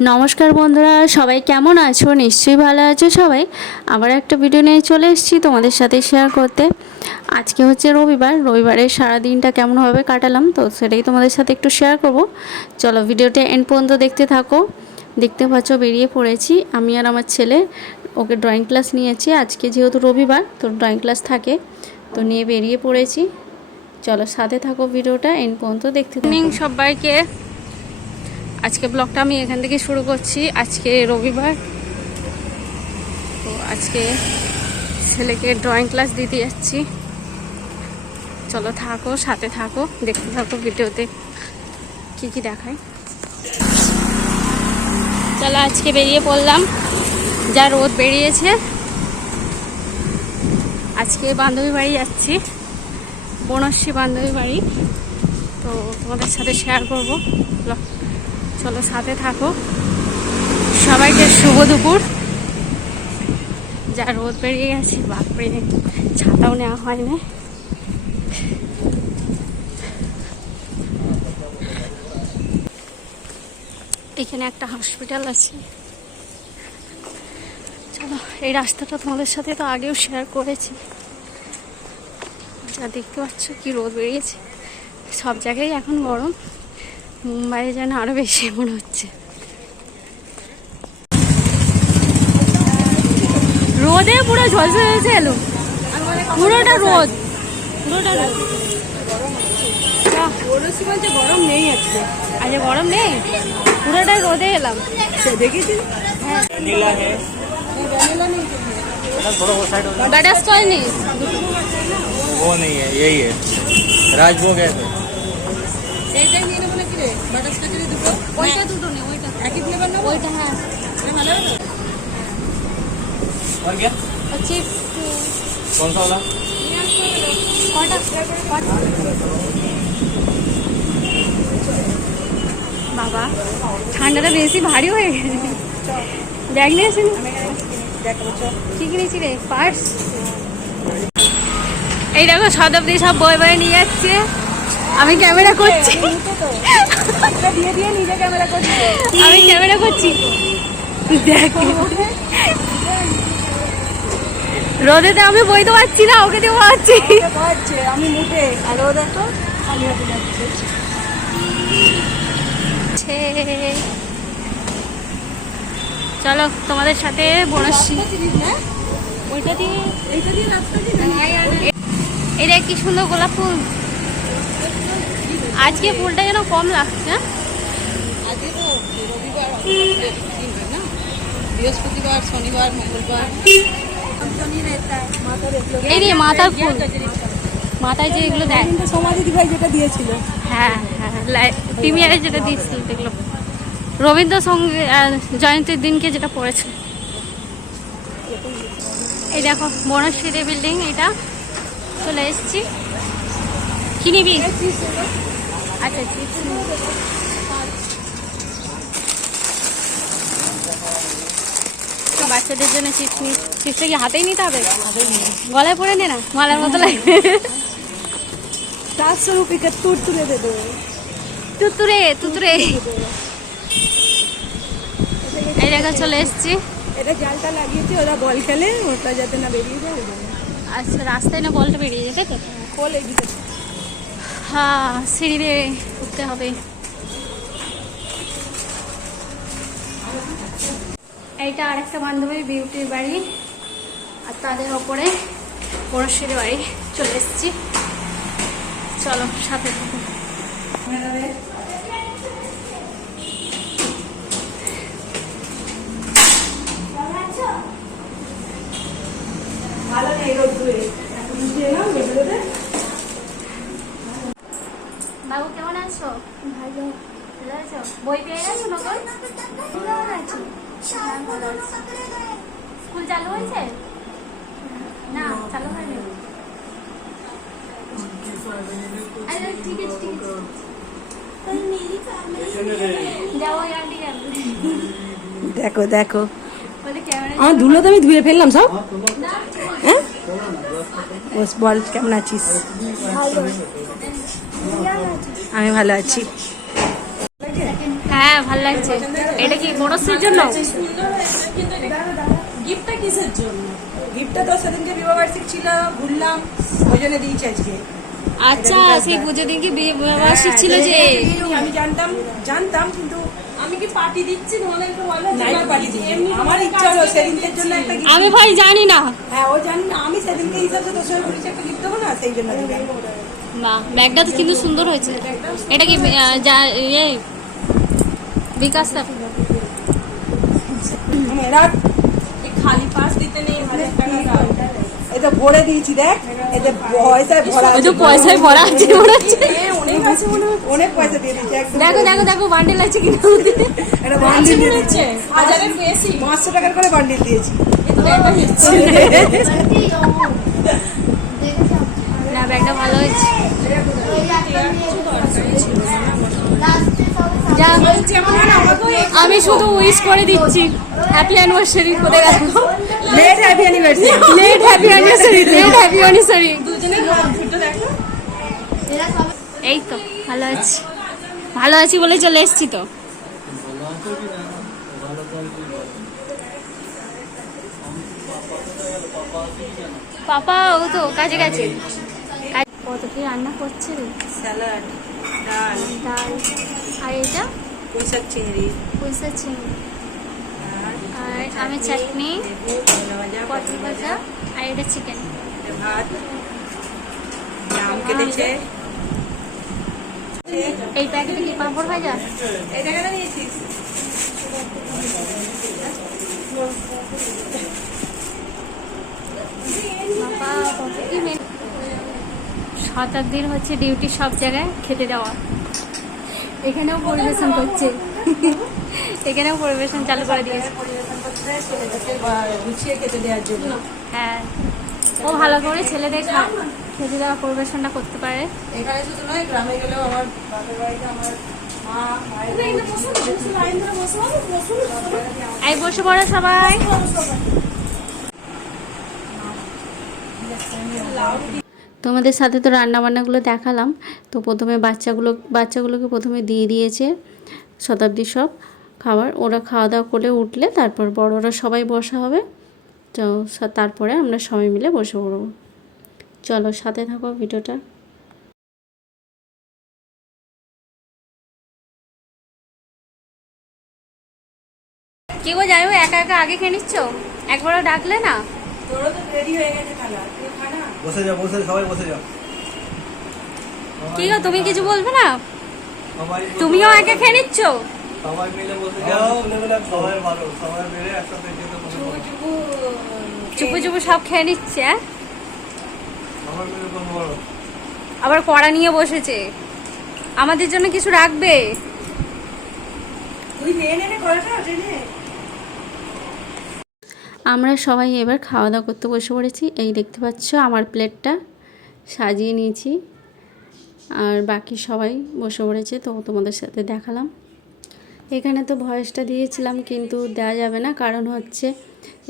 নমস্কার বন্ধুরা, সবাই কেমন আছো? নিশ্চয়ই ভালো আছো সবাই। আবার একটা ভিডিও নিয়ে চলে এসেছি তোমাদের সাথে শেয়ার করতে। আজকে হচ্ছে রবিবারের সারা দিনটা কেমনভাবে কাটালাম তো সেটাই তোমাদের সাথে একটু শেয়ার করব। চলো ভিডিওটা এন্ড পর্যন্ত দেখতে থাকো। দেখতে পাচ্ছ বেরিয়ে পড়েছি আমি আর আমার ছেলে। ওকে ড্রয়িং ক্লাস নিয়েছি আজকে, যেহেতু রবিবার তো ড্রয়িং ক্লাস থাকে, তো নিয়ে বেরিয়ে পড়েছি। চলো সাথে থাকো, ভিডিওটা এন্ড পর্যন্ত দেখতে থাকো। সবাইকে আজকে ব্লগটা আমি এখান থেকে শুরু করছি। আজকে রবিবার, তো আজকে ছেলেকে ড্রয়িং ক্লাস দিতে যাচ্ছি। চলো থাকো, সাথে থাকো, দেখতে থাকো ভিডিওতে কি কি দেখায়। চলো আজকে বেরিয়ে পড়লাম, যা রোদ বেরিয়েছে। আজকে বান্ধবী বাড়ি যাচ্ছি, বনশ্রী বান্ধবী বাড়ি, তো তোমাদের সাথে শেয়ার করবো। চলো সাথে থাকো। সবাইকে শুভ দুপুর। যা রোদ বেরিয়ে গেছে, বাপরে, ছাতাও নেওয়া হয় না। এখানে একটা হসপিটাল আছে। চলো, এই রাস্তাটা তোমাদের সাথে তো আগেও শেয়ার করেছি। যা দেখতে পাচ্ছ কি রোদ বেরিয়েছে, সব জায়গায় এখন গরম, মুম্বাইয়ে যেন আরো বেশি মনে হচ্ছে। রোদে পুরো ঝলসে ঝলসে এলো, পুরোটা রোদ, পুরোটা রোদ। গরম নেই আজকে, আজকে গরম নেই, পুরোটাই রোদে এলাম। দেখেছি बटर स्कॉच नहीं, वो नहीं है, यही है राजभोग है। এইটাই নিয়ে নেবো নাকি রে? বাটার স্কচের দুটো, ওইটা দুটো নে, ওইটা একই ফ্লেভার নেবো, ওইটা হ্যাঁ, এটা ভালো হবে। और क्या और চিপস कौन सा वाला? কটা? বাবা ঠান্ডাটা বেশি ভারী হয়ে গেছে। ব্যাগ নিয়ে আসিনি, কি কিনেছি রে? পার্স। এই দেখো শতাব্দী সব বয়ে বয়ে নিয়ে যাচ্ছে, আমি ক্যামেরা করছি, আমি ক্যামেরা করছি। দেখো রোদেতে আমি বইতে পারছি না, ওকে দিয়ে পাচ্ছি আমি মুখে, আর ও দেখো খালি হাতে যাচ্ছে। চলো তোমাদের সাথে বনশ্রী। ওইটা দিয়ে, এইটা দিয়ে রাস্তা দিয়ে এটা কি সুন্দর গোলাপ ফুল। আজকে ফুলটা যেন কম লাগছে। আজকে তো রবিবার, না বৃহস্পতিবার, শনিবার, মঙ্গলবার। এই রে মাথার ফুল, মাথায় যে এগুলো দেয়, সমাধি দিভাই যেটা দিয়েছিল, হ্যাঁ হ্যাঁ, প্রিমিয়ারে যেটা দিয়েছিল দেখলো, রবীন্দ্র জয়ন্তীর দিনকে যেটা পড়েছে। এই দেখো বনশ্রী বিল্ডিং, এটা চলে এসছি। কি নিবি? আচ্ছা চিপস বাচ্চাদের জন্য চিপস নি। চিপসটা কি হাতেই নিতে হবে? গলায় পরে নে না, মালার মতো লাগবে। 400 रुपये का तुरतुरे दे दो। তুতুরে তুতুরে। এই দেখো চলে এসছি। এটা জালটা লাগিয়েছি, ওরা বল খেলে, ওটা যাতে না বেরিয়ে যায়। আচ্ছা রাস্তায় না বলটা বেরিয়ে যেতে তো, খোল এদিকে। হ্যাঁ সিঁড়ি দিয়ে উঠতে হবে। এইটা আরেকটা বান্ধবী বিউটির বাড়ি, আর তাদের ওপরে বনশ্রীর বাড়ি। চলে এসছি, চলো সাথে থাকো। ভালো নেই রোদ্দুরে, এখন দিয়ে নাও রোদ্দুরে। বাবু কেমন আছো? ভালো। ভালো আছো? বই পেয়ে গেছো নতুন? কেমন আছো? স্কুল চালু হয়েছে? না চালু হয়নি। আরে ঠিক আছে ঠিক আছে, যাও আন্টি যাবে। দেখো দেখো, বলে ক্যামেরা আমার ধুলো তো আমি ধুয়ে ফেললাম সব। হ্যাঁ বল কেমন আছিস? আমি ভালো আছি। হ্যাঁ ভালো লাগছে। এটা কি বনশ্রীর জন্য? গিফটটা কিসের জন্য? গিফটটা তো সেদিনকে বিবাহ বার্ষিক ছিল, ঘুরলাম, ওই জন্য দিয়েছি আজকে। আচ্ছা, সেই পুজো দিন কি বিবাহবার্ষিক ছিল যে? আমি জানতাম কিন্তু আমি কি পার্টি দিচ্ছি তোমাদের একটু বলো? নাই তো পাঠিয়ে দিই। আমার ইচ্ছা হলো সেদিনকের জন্য একটা gift আমি ভাই জানি না। হ্যাঁ ও জানি না, আমি সেদিনকে হিসাবে তোর সঙ্গে বলেছি একটা গিফট দেবো না, সেই জন্য দিলাম। বাহ, ব্যাগটা তো কিন্তু সুন্দর হয়েছে। এটা কি ইয়ে বিকাশ দা? রাখ, এই খালি পাস দিতে নেই 1000 টাকা দাও। এটা ভরে দিয়েছি, দেখ এতে পয়সায় ভরা ওই আছে। তো পয়সায় ভরা আছে মনে হচ্ছে। অনেক আছে মনে হয়, অনেক পয়সা দিয়ে দিয়েছি একদম। দেখো দেখো দেখো বান্ডেল আছে কিনা। একটা বান্ডিল দিয়ে দিয়েছি, 1000 এর বেশি। 500 টাকার করে বান্ডিল দিয়েছি। না, ব্যাগটা ভালো হয়েছে। যা, আমি শুধু উইশ করে দিচ্ছি হ্যাপি অ্যানিভার্সারি। করে গেল late happy anniversary. Late happy anniversary, late happy anniversary. এই তো ভালো আছি, ভালো আছি বলে চলে এসেছি তো। পাপা ও তো কাজে গেছে। কত কি রান্না করছে রে? স্যালাড, ডাল, ডাল, আর এটা পুঁইশাক চিংড়ি, পুঁইশাক চিংড়ি, আর আমি চাটনি, পটল ভাজা, আর এটা চিকেন। ভাত, আম কেটেছে। এই প্যাকেটে কি পাঁপড় ভাজা? এটা কেন নিয়েছিস? বাবা, কত কি মেনু। শতাব্দীর হচ্ছে ডিউটি সব জায়গায় খেতে দেওয়া। এখানেও পরিবেশন করছে, এখানেও পরিবেশন চালু করে দিয়েছে। গুছিয়ে খেতে দেওয়ার জন্য। হ্যাঁ, ও ভালো করে ছেলেদের খেতে দেওয়া পরিবেশনটা করতে পারে। এখানে শুধু নয়, গ্রামে গেলেও আমার বাপের বাড়িতে আমার মা, মায়ের এই বসে পড়ো সবাই। তোমাদের সাথে তো রান্না বান্নাগুলো দেখালাম। তো প্রথমে বাচ্চাগুলোকে প্রথমে দিয়ে দিয়েছে শতাব্দী সব খাবার। ওরা খাওয়া দাওয়া করে উঠলে তারপর বড়রা সবাই বসা হবে। তো তারপরে আমরা সবাই মিলে বসে পড়বো। চলো সাথে থাকো ভিডিওটা। কি গো, যাই হোক একা একা আগে খেয়ে নিচ্ছ? একবারও ডাকলে না? তোরও তো রেডি হয়ে গেছে খানা, তুই খা না। বসে যাও, বসে সবাই বসে যাও। কি গো, তুমি কিছু বলবে না? সবাই তুমিও একা খেয়ে নিচ্ছ? সবাই মিলে বসে যাও। সবাই ভালো, সবাই মিলে একসাথে যেতে বসে পড়ো। চুপু চুপু সব খেয়ে নিচ্ছে। সবাই মিলে বসে পড়ো। আবার কড়া নিয়ে বসেছে। আমাদের জন্য কিছু রাখবে? তুই নে নে করাটা নে। আমরা সবাই এবার খাওয়া দাওয়া করতে বসে পড়েছি। এই দেখতে পাচ্ছ আমার প্লেটটা সাজিয়ে নিয়েছি, আর বাকি সবাই বসে পড়েছে। তো তোমাদের সাথে দেখালাম। এখানে তো ভয়েসটা দিয়েছিলাম কিন্তু দেওয়া যাবে না, কারণ হচ্ছে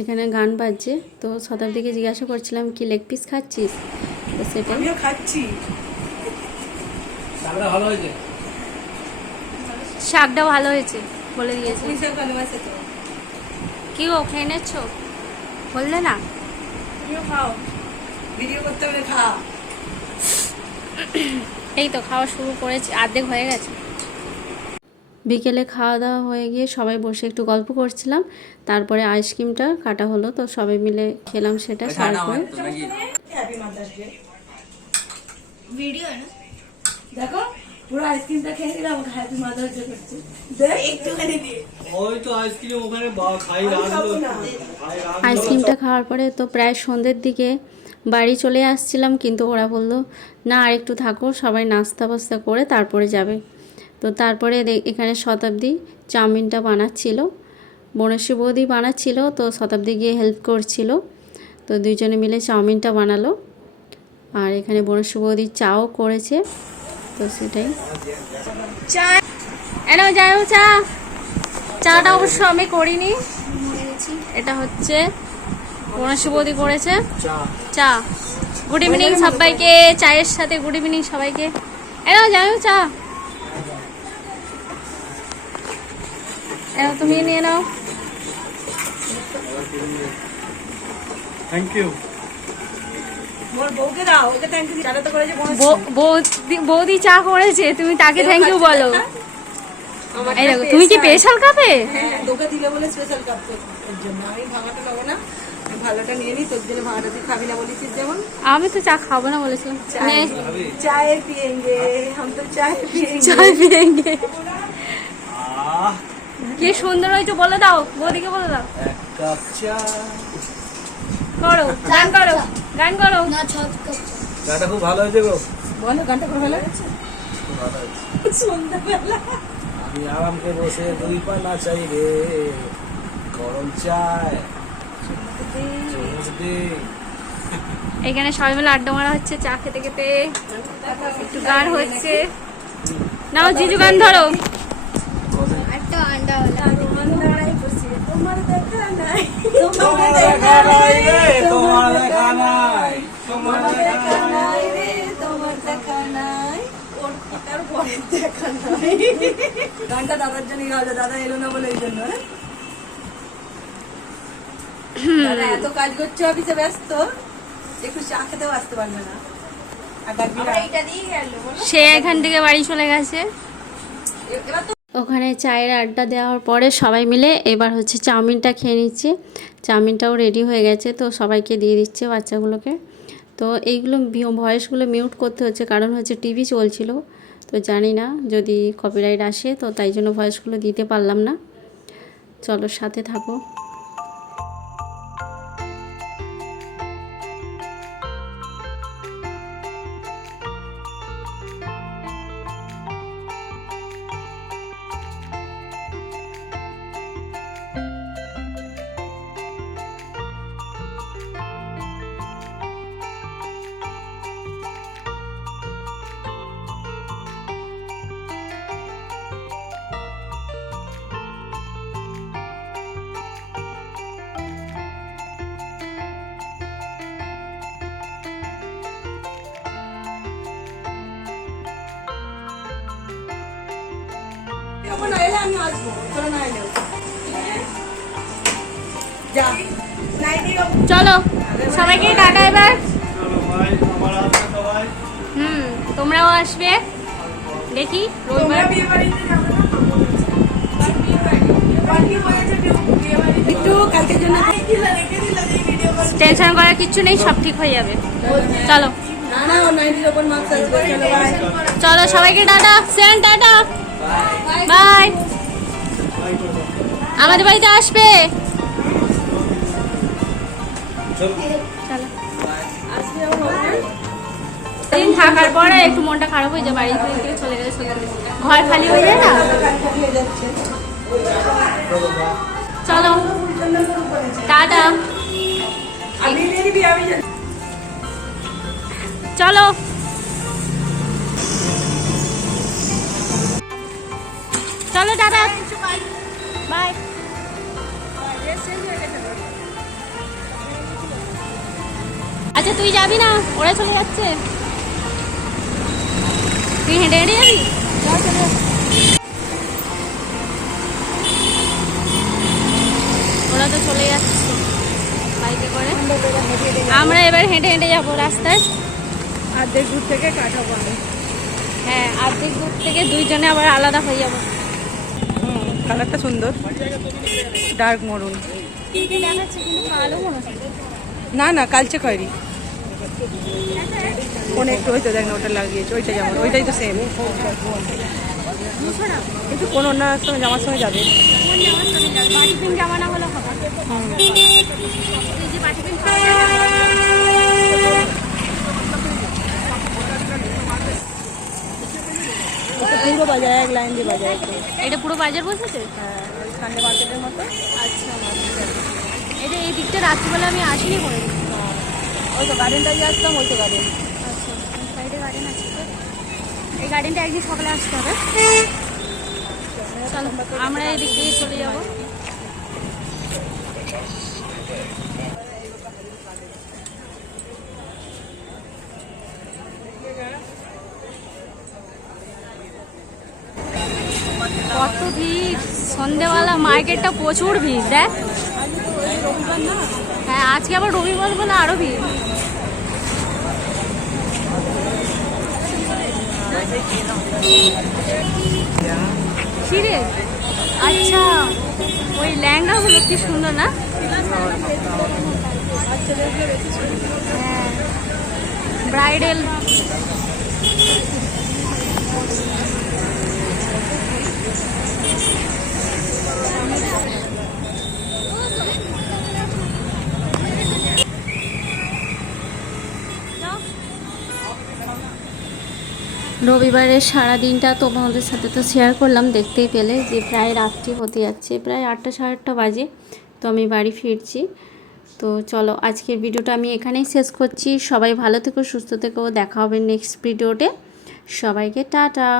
এখানে গান বাজছে। তো শতাব্দীকে জিজ্ঞাসা করছিলাম কি লেগ পিস খাচ্ছিস, তো সেটাই। আমিও খাচ্ছি। শাকটা ভালো হয়েছে? শাকটা ভালো হয়েছে বলে দিয়েছে। পুঁইশাক ভালোবাসে তো। কি গো, খেয়ে নিচ্ছ? বললে না? তুমিও খাও, ভিডিও করতে হলে খা। এই তো খাওয়া শুরু করেছি, অর্ধেক হয়ে গেছে। বিকেলে খাওয়া দাওয়া হয়ে গিয়ে সবাই বসে একটু গল্প করছিলাম। তারপরে আইসক্রিমটা কাটা হলো, তো সবাই মিলে খেলাম সেটা। তারপরে হ্যাপি মাদার্স ডে ভিডিও না দেখো, পুরো আইসক্রিমটা খেয়ে নিলাম, হ্যাপি মাদার্স ডে করছি। দেখ একটুখানি দিয়ে। ওই তো আইসক্রিম ওখানে খাই রাখলো। আইসক্রিমটা খাওয়ার পরে তো প্রায় সন্ধ্যের দিকে বাড়ি চলে আসছিলাম, কিন্তু ওরা বললো না আর একটু থাকো, সবাই নাস্তা বাস্তা করে তারপরে যাবে। তো তারপরে এখানে শতাব্দী চাউমিনটা বানাচ্ছিল, বনশ্রী বৌদি বানাচ্ছিল, তো শতাব্দী গিয়ে হেল্প করছিল। তো দুইজনে মিলে চাউমিনটা বানালো, আর এখানে বনশ্রী বৌদি চাও করেছে। তো সেটাই এনাও যাই হোক, চাটা অবশ্য আমি করিনি, এটা হচ্ছে বনশ্রী বৌদি করেছে চা। গুড ইভিনিং সবাইকে, চায়ের সাথে গুড ইভিনিং সবাইকে। এনাও যাই হোক চা। তুমি নিয়ে নাও। Thank you. মোর বউকে দাও, ওকে থ্যাংক ইউ জানাতে করেছে বোন। বৌদি চা করেছে, তুমি তাকে থ্যাংক ইউ বলো। এই দেখো, তুমি কি স্পেশাল খাবে? হ্যাঁ, তোকে দিলে বলে স্পেশাল কাপ এর জন্য। আমি ভাঙাটা খাবো না, আমি ভালোটা নিয়ে নিই। তোর জন্য ভাঙাটা তুই খাবি না বলেছিস যেমন। আমি তো চা খাবো না বলেছিলাম। চায় পিয়েঙ্গে, হাম তো চায় পিয়েঙ্গে। চাই পিয়েঙ্গে। আহ, কি সুন্দর হয়েছে, বলে দাও বৌদিকে, বলে দাও। এক কাপ চা। করো, গান করো, গান করো। গানটা খুব ভালো হয়েছে গো। বলো গানটা করে ফেলা গেছে। খুব ভালো হয়েছে। সন্ধ্যাবেলা আমি আরামকে বসে দুই পানা চাই রে, গরম চায় চামচ দে। এখানে সবাই মিলে আড্ডা মারা হচ্ছে, চা খেতে খেতে একটু গান হচ্ছে। নাও জিজু, গান ধরো। দাঁড়াই বসে তোমার দেখা নাই, তোমার দেখা নাই রে, তোমার দেখা নাই, তোমার দেখা নাই। নাই রে, তোমার দেখা নাই, ওর পিতার পরের দেখা নাই। গানটা দাদার জন্য গাওয়া, দাদা এলো না বলে এই জন্য। দাদা এত কাজ করছে, অফিসে ব্যস্ত, একটু চা খেতেও আসতে পারবে না। আর ডাকবি না। সে এখান থেকে বাড়ি চলে গেছে। এবার তো ওখানে চায়ের আড্ডা দেওয়ার পরে সবাই মিলে এবার হচ্ছে চাউমিনটা খেয়ে নিচ্ছে। চাউমিনটাও রেডি হয়ে গেছে, তো সবাইকে দিয়ে দিচ্ছে বাচ্চাগুলোকে। তো এইগুলো ভয়েসগুলো মিউট করতে হচ্ছে, কারণ হচ্ছে টিভি চলছিল, তো জানি না যদি কপিরাইট আসে, তো তাই জন্য ভয়েসগুলো দিতে পারলাম না। চলো সাথে থাকো। যখন না এলে আমি আসবো, তোরা না এলেও। যা চলো সবাইকে টাটা এবার। চলো ভাই, আমার আসবে সবাই। তোমরাও আসবে, দেখি রবিবার। একটু কালকের জন্য টেনশন করার কিচ্ছু নেই, সব ঠিক হয়ে যাবে। চলো না না, ও 90 ওপর মার্কস আসবে। চলো বাই। চলো সবাইকে টাটা, সেন টাটা, বাই। আমাদের বাড়িতে আসবে। চলো। চলো, দিন থাকার পরে একটু মনটা খারাপ হয়ে যায়, বাড়ি থেকে চলে গেলে ঘর খালি হয়ে যায় না। চলো টাটা, আমি দেখবি, আমি জানি। চলো। চলো টাটা, বাই। আচ্ছা তুই যাবি না, ওরা চলে যাচ্ছে, তুই হেঁটে হেঁটে যাবি। ওরা তো চলে যাচ্ছে বাইকে করে, আমরা এবার হেঁটে হেঁটে যাবো রাস্তায়। অর্ধেক দূর থেকে কাটাবো আমি। হ্যাঁ, অর্ধেক দূর থেকে দুইজনে আবার আলাদা হয়ে যাবো। কালারটা সুন্দর, ডার্ক মরুন। দেখাচ্ছে কিন্তু কালো মনে হচ্ছে। না না, কালচে খয়েরি। কোন একটু হয়তো দেখ না, ওটা লাগিয়েছে, ওইটা যেমন, ওইটাই তো সেম। কিন্তু কোন অন্য সঙ্গে জামার সঙ্গে যাবে। বাড়ি পিন জামা না হলে হবে। এই যে বাড়ি পিন পুরো বাজার এক লাইন দিয়ে বাজার। এটা পুরো বাজার বসেছে। হ্যাঁ, সানডে মার্কেটের মতো। আচ্ছা, এটা এই দিকটা রাত্রিবেলা আমি আসিনি করে। ওই তো গার্ডেনটাই আসতাম, ওই তো গার্ডেন। আচ্ছা, সাইডে গার্ডেন আছে তো। এই গার্ডেনটা একদিন সকালে আসতে হবে। চলো আমরা এই দিক দিয়ে চলে যাবো। কত ভিড়, সন্ধ্যেবেলা মাইক মার্কেটটা প্রচুর ভিড় দেখ। হ্যাঁ আজকে আবার রবিবার বলে আরো ভিড়। কিরে আচ্ছা ওই ল্যাংড়াগুলো কি সুন্দর না? হ্যাঁ ব্রাইডাল। রবিবারের সারা দিনটা তোমাদের সাথে তো শেয়ার করলাম, দেখতেই পেলে যে প্রায় রাত্রি হতে যাচ্ছে, প্রায় 8টা সাড়ে 8টা বাজে। তো আমি বাড়ি ফিরছি। তো চলো আজকের ভিডিওটা আমি এখানেই শেষ করছি। সবাই ভালো থেকো, সুস্থ থেকো, দেখা হবে নেক্সট ভিডিওতে। সবাইকে টাটা।